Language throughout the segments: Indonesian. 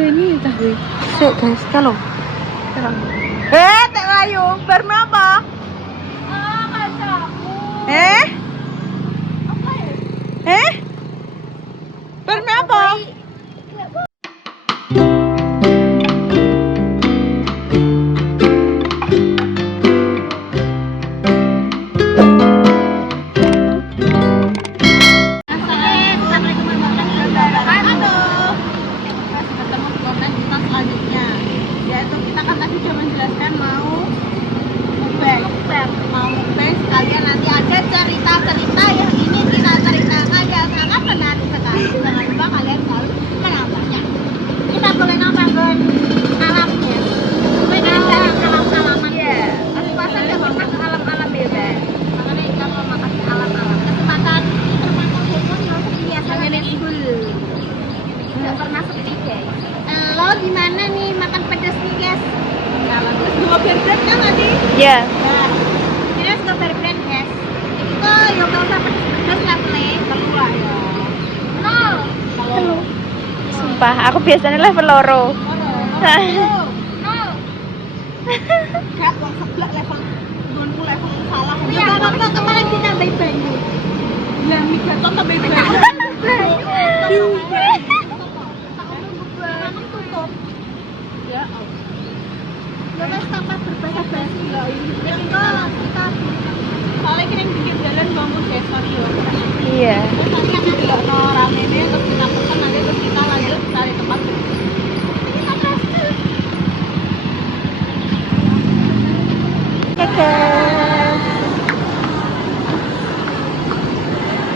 ini tapi. Sik guys, kalau. Tek Ayu, bar apa? Kacaku. Apa ya? Bar apa? Sekalian nanti ada cerita-cerita yang ingin kita ceritakan yang sangat menarik sekali. Jangan lupa kalian harus menontonnya. Kita boleh nonton alamnya. Alam-alaman. Iya. Aku puasa udah pernah ke alam-alam ya, Mbak. Makanya kita mau makan di alam-alam. Kesempatan termasuk pun biasanya di school. Tidak pernah sepi, guys. Lo gimana nih makan pedas nih, guys? Kalau terus dua berbeda kan tadi? Iya. Ini suka brand guys. Itu yang kau dapat pedas level kedua ya. Nol. Sumpah, aku biasanya level loro. Nol. Gak uang sebelah level 20 level salah. Ya apa kemarin ditambahin banyu. Lah mie gatot tambahin banyu. Ya. Lepas tanpa berbahasa-basi ya ini kita soalnya kita yang bikin jalan bangun desa yo. Iya. Terus nanti akan delokno ramene terus kita pesen nanti terus kita lanjut cari tempat berhenti. Kita terus.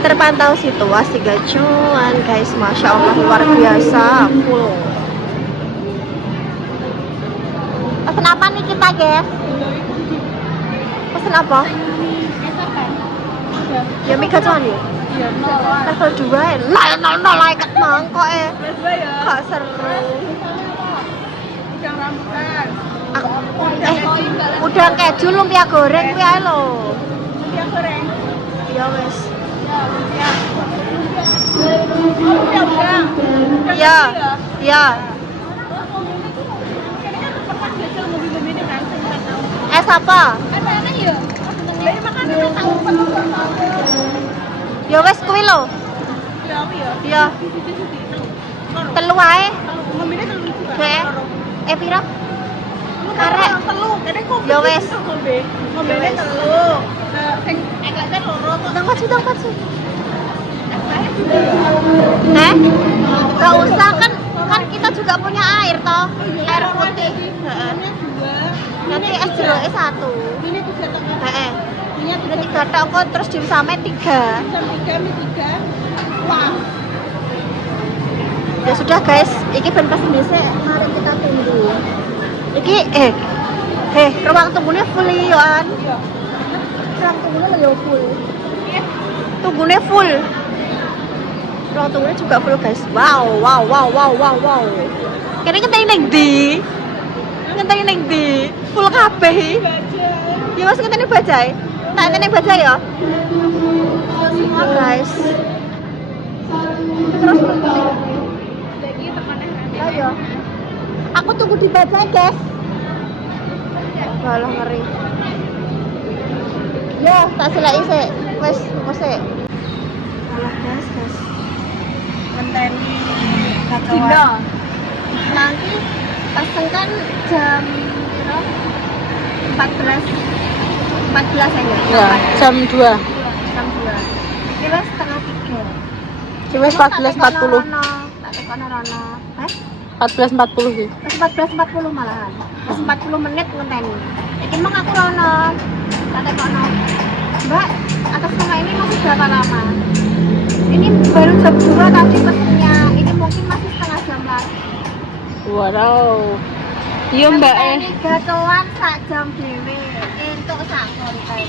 Terpantau situasi gacuan guys, masya Allah luar biasa full. Pesen apa nih kita, guys? Pesen apa? Ya mie gacuan ya? Iya, Level 2 nol ikat mangkok gak seru. Udang rambutan. Udah keju lumpia goreng kuwi ae lho. Lumpia goreng. Ya wes. Ya. Lumpia udang. Ya. Ya. Es apa? Enak ya? Lah makan tahu Ya wes kuwi lho. Ya apa ya? Ya. Telu ae. Ngomene telu juga. Kayak pira? Karek. Telu. Ya wes. Ngomene telu. Sing ekle loro kok. Tang pacu. Gak usah kan kita juga punya air toh. Air putih. Nanti es jeruknya 1. Ini 3 tok. Heeh. Ini Ada 3 tok kok terus dimsame 3. jam 3 mi 3. Wah. Ya sudah guys, iki ben pas dhisik, mari kita tunggu. Iki ruang tunggunya full yoan. Iya. Ruang tunggunya yo full. Iya. Tunggunya full. Ruang tunggunya juga full guys. Wow. Kene ngenteni ning ndi? Ngenteni ning ndi? Full kabeh. Ya Mas ngenteni bajai. Tak ngenteni bajai ya. Semua guys. Terus Lagi temannya. ayo. Aku tunggu di bajai, guys. Walah ngeri. Yo, tak selai sik. Wes, sik. Walah guys. Ngenteni Dino. Nanti pesen kan jam 14 aja. Ya, jam 2. Jam 2. Kira setengah 3. Cuma 14.40. Tak tekono rono. 14.40 sih. 14.40 malahan. 40 menit ngenteni. Iki emang aku rono. Tak tekono. Mbak, atas nama ini masih berapa lama? Ini baru jam 2 tadi pesennya. Ini mungkin masih setengah jam lagi. Wow. Iya Mbak Ini gatoan sak jam dhewe. Entuk sak konten.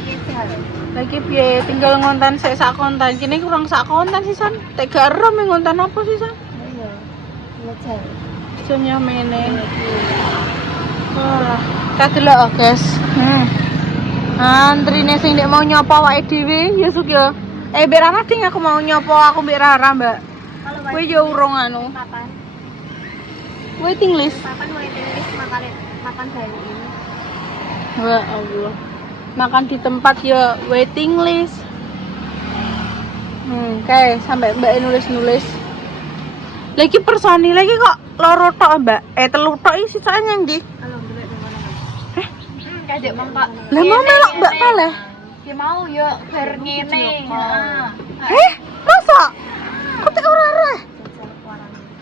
Piye jare? Lagi piye tinggal ngontan sik sak kontan. Kini kurang sak kontan sih San. Tega rom ngontan apa sih San? Iya. Iya jare. Jenenge mene. Wah, kita delok guys. Antrine sing ndek mau nyopo awake dhewe ya Suk ya. Mbek Rara ding aku mau nyopo aku mbek Rara, Mbak. Kowe yo urung anu. Kapan? waiting list. Papan waiting list makan Bali ini. Ya Allah. Makan di tempat ya waiting list. Kayak sampai Mbak nulis-nulis. Lagi personil lagi kok loro tok, Mbak. Telu tok iki sisane ndi? Kalau dulu di mana? Kadek mangkok. Lah mau melok Mbak Paleh. Dia mau yo bar ngene. Masa? Kok tak ora-ora?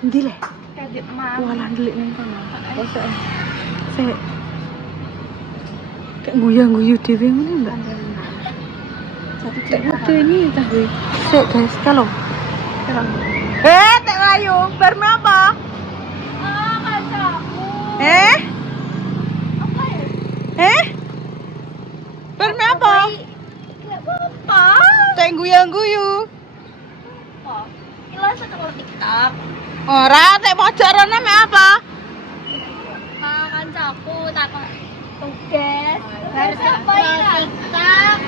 Ndi le? Kadek mah. Walah ndelik ning kono. Kok sik. Kayak guyang-guyu dhewe ngene, Mbak. Tak metu ini tapi. Sik guys, kalau. Tek Ayu, bar apa? Kancaku. Apa ya? Bar apa? Enggak apa-apa. Cek guyang-guyu. Kok? Ila sekolah TikTok. Ora, tek pojokan ame apa? Kancaku takon tugas. Bar apa ya? TikTok.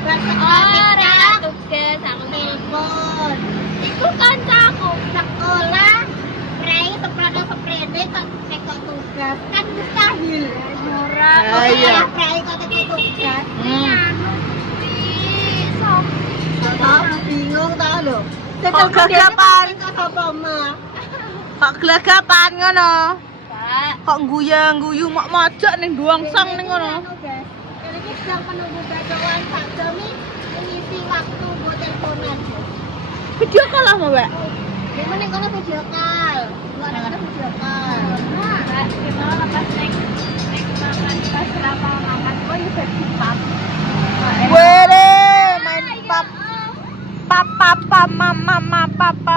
Bar sekolah tugas aku telepon. Iku kancaku sekolah. Prei seprede kok tekok tugas. Kan mustahil. Ora. Iya. Prei kok tekok tugas. Bingung tau lho. Kok gelagapan? Kok gelagapan ngono? Pak. Kok guyang-guyu mak mojok ning dongsong ning ngono. Ini sedang menunggu bacaan Pak Jami mengisi waktu buat teleponan. Video call lah, Mbak. Gimana nih kalau video call? Gimana kalau video call? Nah, gimana pas naik makan pas berapa makan? Oh, ya berpipap. Were, main pap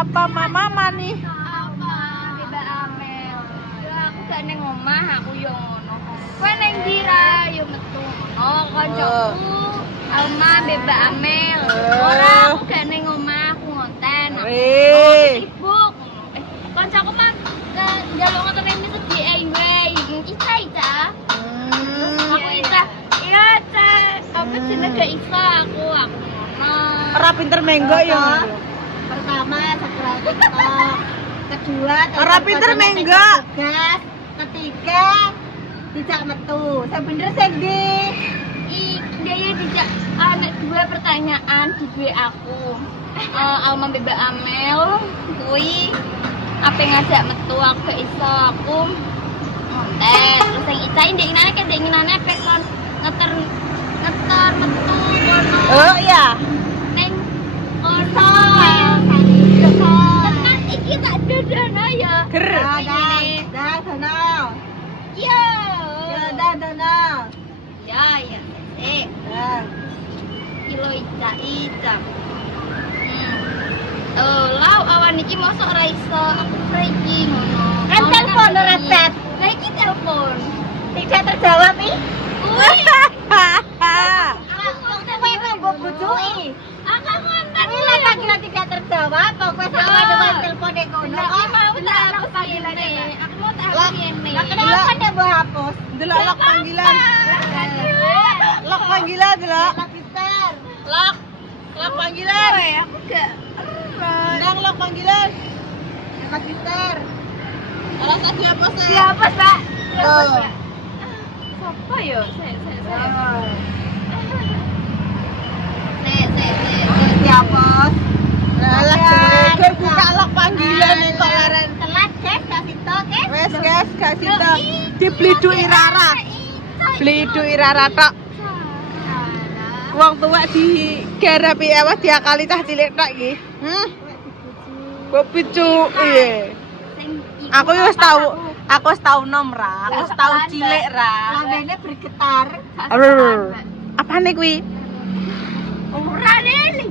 papa mama nih. Apa? Beba Amel. Ya aku gak neng omah, aku yo ngono. Kowe neng dira yo metu. Oh, kancaku. Alma Beba Amel. Ora aku gak neng omah, aku ngonten. Aku sibuk. Kancaku mah njaluk ngoten ini sedhi ewe. Ica. Aku Ica. Iya, Ca. Apa jenenge gak iso aku ngono. Ora pinter menggo ya. Pertama sekolah TikTok. Kedua Ora pinter menggo. Tugas. Ketiga dijak metu. Saya bener sih di. Dia ya dijak ada dua pertanyaan di WA aku. Alma Beba Amel kuwi apa ngajak metu aku gak iso aku ngonten terus yang Ica ndek inane kan ndek inane pekon ngeter metu kono Oh iya. ning kono tekan iki tak dodana ya Ger. Dah sana. iya Dah sana. ya Dah. kilo Ica lau awan iki mosok ora iso aku iki ngono Kan telepon ora chat. lah iki telepon Tidak terjawab ih. kuwi Aku yang mau bujui. aku ngonten Ini lah panggilan tidak terjawab. Pokoknya sama dengan telepon yang kono. aku mau tak aku panggilannya aku mau tak aku ini Lah kenapa dia mau hapus? Delok lok panggilan. Lok panggilan delok. Lah Mister. Lok panggilan. aku gak Nang lok panggilan. Lah Mister. Ora tak dihapus ya. siapa Pak Oh. siapa yo saya Dihapus. Lah gue buka lok panggilan nih kok laren. Telat guys, kasih tau guys. Wes guys, kasih tau. Dibeli duit Rara. Beli duit Rara tok. Wong tua di garapi awas diakali cah cilik tok iki. Bepicu iya. Aku wis tau nom ra, aku wis tau cilik ra. Lambene bergetar. Apa nih kuwi? ora deh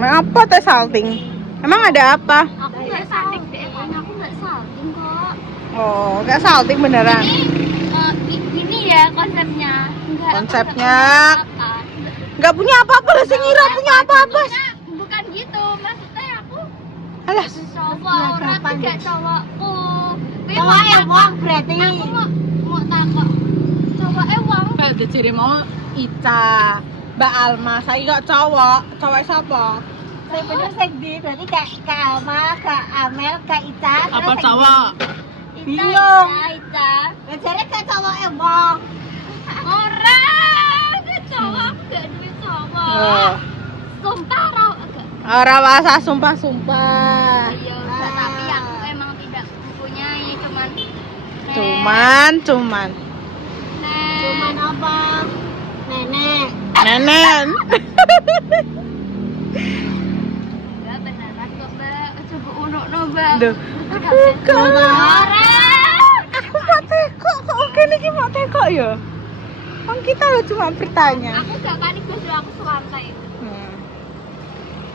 Apa teh salting? Emang ada apa? aku gak salting deh aku gak salting kok Oh, gak salting beneran. ini ya konsepnya enggak Konsepnya apa nggak punya apa-apa lah, ngira punya apa-apa. bukan gitu maksudnya aku Alah, cowok tapi gak cowokku Cowok yang wong berarti. aku mau takut cowoknya wong kayak diciri mau Ica, Mbak Alma, saya kok cowok sapa? Saya bener di berarti Kak Alma, Kak Amel, Kak Ica. Apa cowok? Bingung. Ica. Jadi Kak cowok emang. Orang ke cowok aku gak duit cowok. Sumpah rau agak. Orang masa sumpah-sumpah. Iya, tapi aku emang tidak mempunyai cuman Cuman. Cuman apa? Nenek. Nenen. enggak beneran kok, Mbak. Coba unukno, Mbak. Duh. Aku mau teko kok oke nih mau teko ya. Kan kita lo cuma bertanya. Aku gak panik bos, aku santai.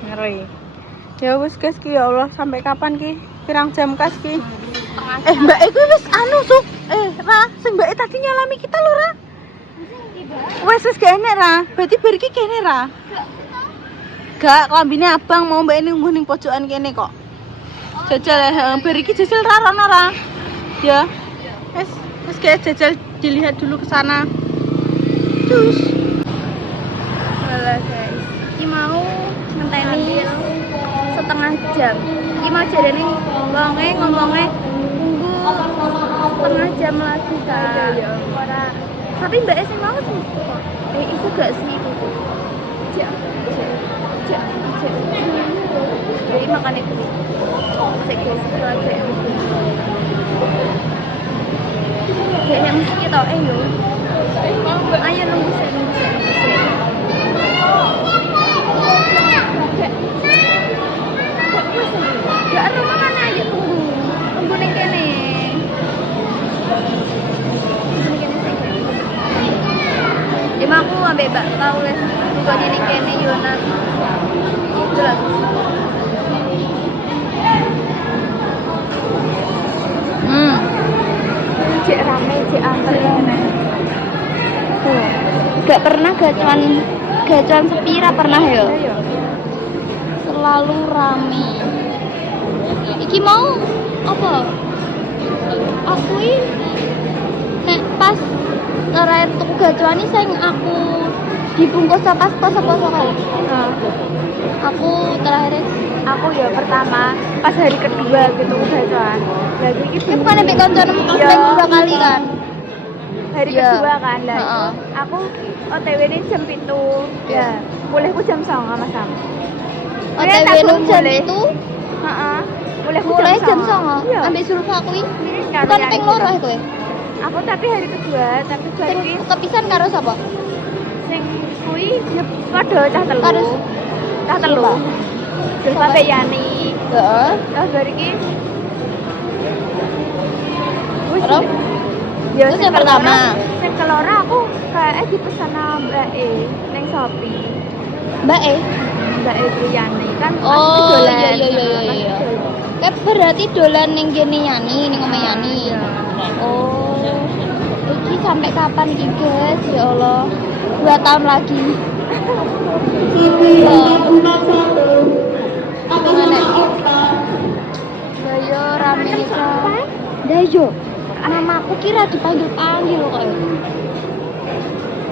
Ngeri. Ya wis guys ki ya Allah sampai kapan ki? Pirang jam kas ki? Mbak iku wis anu Suk. Ra, sing Mbak tadi nyalami kita lho Ra. Wis kene Ra. Berarti bar iki kene Ra. Gak, klambine abang mau Mbak ini nunggu ning pojokan kene kok. Jajal bar iki jajal Ra rono Ra. Ya. Wis kayak jajal dilihat dulu ke sana. Cus. Walah guys, iki mau ngenteni setengah jam. Iki mau jarene ngomongnya tunggu setengah jam lagi kan. Ora. Tapi Mbak sing mau sih. Itu gak sih? Cek. Jadi makan itu. Sek lagi. Kayaknya mesti kita yo. Ayo nunggu saya. Gak ada mana aja tunggu neng kene. Emang aku ambek Mbak tahu les tunggu di neng kene Yonan. Itu lah. Cek rame, cek antri. Gak pernah gacuan sepira pernah ya? Selalu rame. Iki mau apa? Aku ini pas terakhir tuku gacuan ini sing aku dibungkus pas poso-poso kali. Aku terakhir aku ya pertama pas hari kedua gitu gacuan. Lagi iki bukan ambek kancanem yang 2 kali kan. Hari kedua kan lah. Aku OTW ini jam 7. Ya, mulaiku jam 09.00 Mas Sam. OTW jam itu? Heeh. Mulai jam 09.00. Ambek suruh aku iki. Bukan ping loro kowe. Aku tapi hari kedua, tapi bagi kepisan karo sapa? Sing kuwi ya padha cah telu. Cah telu. Terus sampe Yani. Heeh. Terus bari iki ya yang pertama yang kelora aku kayak dipesan Mbak E neng Shopee. Mbak E Yani kan iya. Kayak berarti dolan ning kene Yani, ning omah Yani. Oh. Iki sampai kapan iki, guys? Ya Allah. 2 tahun lagi. Dayo rame nika. Dayo. Nama aku kira dipanggil-panggil kok.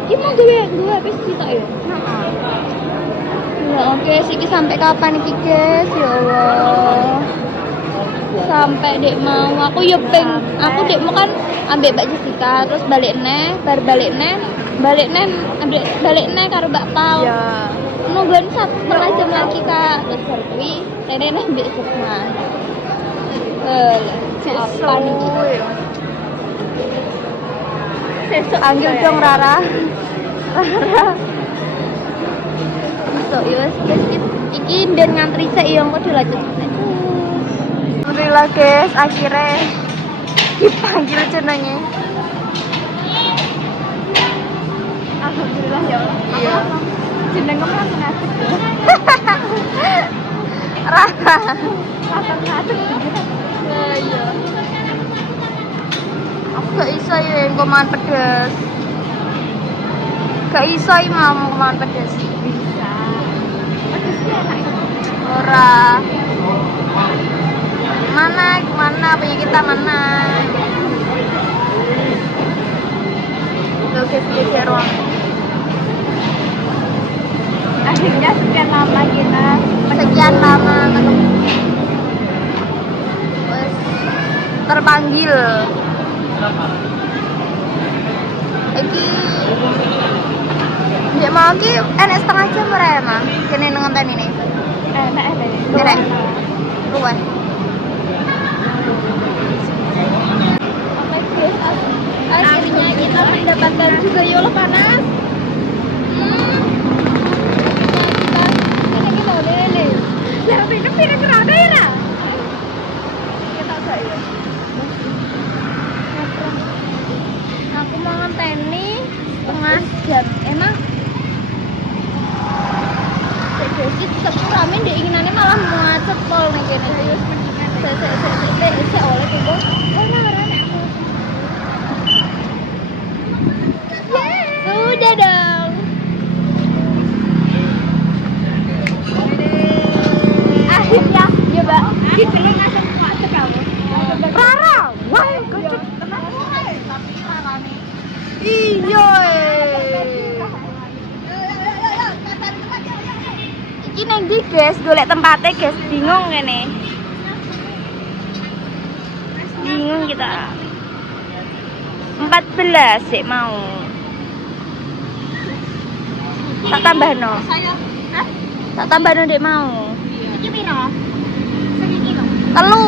Iki mau gue habis kita ya. Ya oke, iki sampai kapan iki, guys? Ya Allah. Sampai dek mau aku yo aku dek mau kan ambek Mbak Jessica terus balik neh karo Mbak Pau. ya Nungguin 1,5 jam lagi Kak. Terus baru kuwi rene mbek Sukma. Apa nih? Panggil dong Rara. So, guys, iki ben ngantri sik yo engko dilanjut. alhamdulillah guys, akhirnya dipanggil jenenge. Alhamdulillah ya Allah. Iya. Jenenge langsung ngadeg. Rara. Langsung ngadeg. Iya. Aku gak iso ya yang koman pedes. Gak iso mau koman pedes. Bisa. Pedesnya enak. Ora. Mana punya kita mana? Oke, piye ruang. Akhirnya sekian lama kita sekian lama wes terpanggil iki ya mau ki enek setengah jam ora emang kene ngonten ini enek luwih akhirnya kita mendapatkan juga ya Allah panas kita lele lah pindah kerada ya kita saya aku mau ngenteni setengah jam emang jadi sepurame ndek inginane malah macet pol ning kene saya oleh kok sudah dong akhirnya ya mbak gitu lo ngasih macet kamu Rara wah gocek iya iki nang ndi guys golek tempatnya guys bingung ngene bingung kita 14 sih mau tak tambah no tak tambah no dek mau Iki piro? Segini lho. telu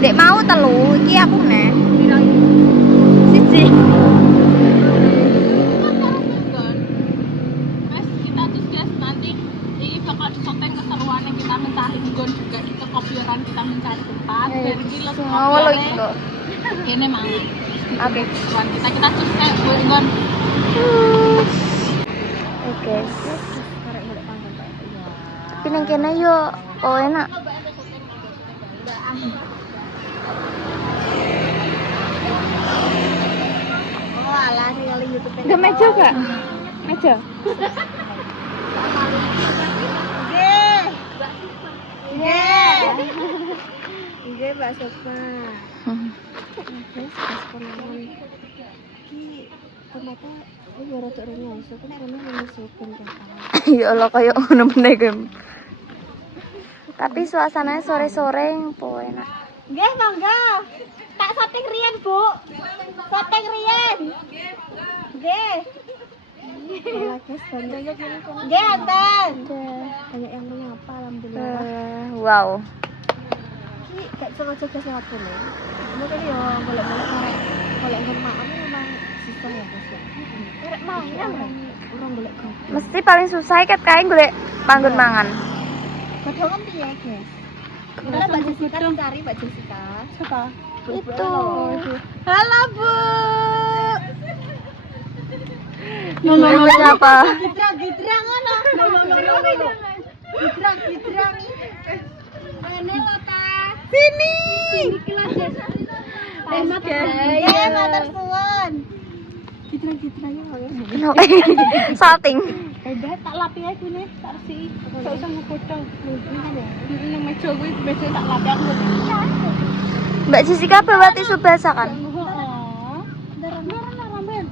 dek mau telu iki aku neh Piro iki? siji Guys, kita terus guys nanti ini bakal disotek keseruan yang kita mencari nggon juga di kekopioran kita mencari tempat biar gila semua lo itu ini mang oke keseruan kita terus kayak gue nggon guys tapi nang kene yo oh enak Oh, alah kali YouTube. gak meja gak? meja? Nggih, Mbak Sofa. Guys, pas konon iki ternyata ini rada renyah, so kan kono menyusun kan. ya Allah kayak ngono meneh game tapi suasananya sore-sore po enak Nggih, mangga. Tak syuting riyen, Bu. Syuting riyen. Nggih. Ya, guys, banyak yang kono. Nggih, enten. Banyak yang menyapa alhamdulillah. wow Iki gak sengaja guys apa nih. Mungkin ya golek-golek golek makan memang susah ya, guys. Golek mangan orang golek godhong. mesti paling susah ket kae golek panggon mangan Godhongan piye, guys? Karena Mbak Jessica cari Mbak Jessica. Siapa? itu Halo, Bu. Ibu siapa? Gidrang ngono. Gidrang. Ini lho, Ta. Sini. Kelas. Ya, matur suwun. Gidrang-gidrangnya koyo. salting Hebat tak lapi ae kene, tak resiki. Gak usah ngegodhong. Nang meja kuwi meja tak lapi aku. Mbak Jessica bawa tisu basah kan? Heeh. Ndara ramben.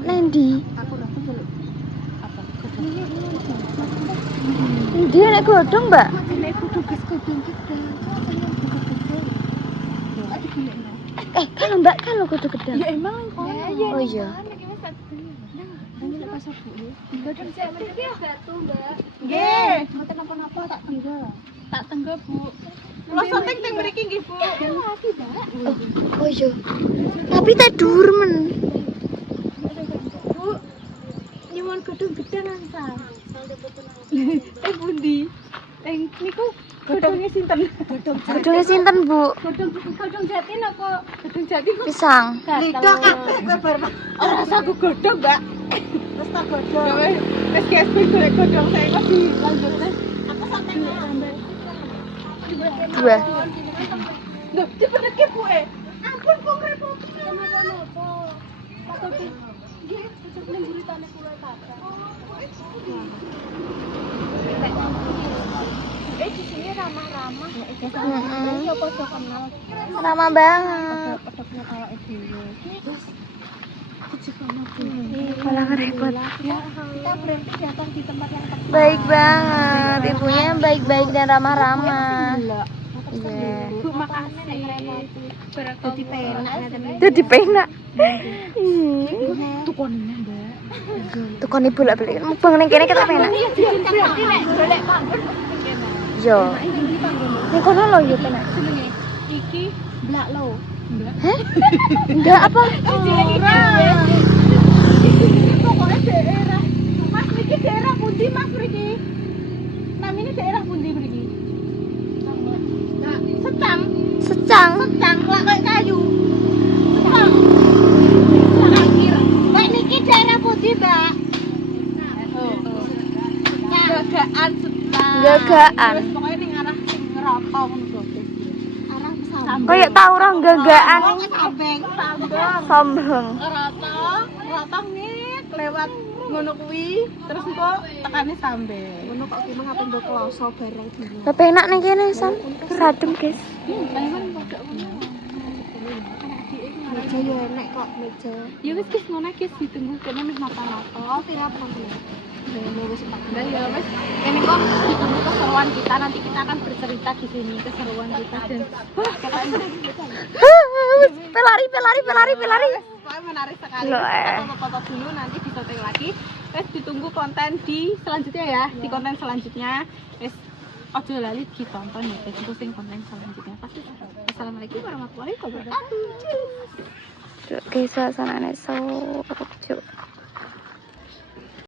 Nendi? Aku dulu. Apa? Dia nek godhong, Mbak. Nek kudu godhong kita. Kalau Mbak kalau godhong gedang. Ya emang kono. Oh iya. Ini lek pas aku. Godhong sik iki batu, Mbak. nggih Mboten napa-napa tak tenggo. tak tenggo Bu lo sotek teng mriki nggih Bu Lagi, Mbak. Oh iya. Tapi tak dhuwur men. Bu, nyuwun godhong gedang ansal. pundi niku godhonge sinten Godhonge sinten, Bu? Godhong jati napa? godhong jati kok Pisang. Lidah kan bar. ora usah aku godhong Mbak Terus tak godhong. ya wis guys golek godhong saya kok dilanjutne Aku sampe ngambil. Dua. lho dipeneke Bu Ampun kok repot. Napa-napa. Tak godhong. Nggih, cocok ning guritane kula Pak. Di sini ramah-ramah. Heeh. Ya padha kenal. Ramah banget. Padha kenal awake dhewe. Malah repot. Kita berhenti datang di tempat yang tepat. Baik banget, ibunya baik-baik dan ramah-ramah. Iya. Bu, makasih. Jadi penak. Jadi penak. Tukonnya, Mbak. Tukon ibu lah beli. Bang ning kene kita penak. Yo. Ning kono lho yo penak. Iki blak lo. Hah? Enggak apa? Pokoknya daerah. Mas niki daerah pundi Mas mriki? Namine daerah pundi mriki? Secang. Secang. Secang lah kayak kayu. Secang. Akhir. Kayak niki daerah pundi, Mbak? Gagaan secang. Gagaan. Terus pokoknya ning arah sing ngeroto ngono lho. Arah Sambeng. Kayak tau orang gagaan. Sambeng. Sombong. Roto nih lewat ngono kuwi terus kok tekane Sambeng. Ngono kok ki mengapa mbok kloso bareng dulu. Lah penak ning kene San. Radem, guys. Meja ya enek kok meja. Ya wis guys ngono guys ditunggu kene meh napa-napa. Oh, pira-pira. Nah, ya wes, ini kok ditunggu keseruan kita. Nanti kita akan bercerita di sini keseruan kita dan Pelari. Wah, menarik sekali. Loh, Kita foto-foto dulu nanti disyuting lagi. Wes ditunggu konten di selanjutnya ya. Di konten selanjutnya. Wes ojo lali ditonton ya. Wes posting konten selanjutnya pasti. Assalamualaikum warahmatullahi wabarakatuh. Cuk, guys, suasananya so cuk.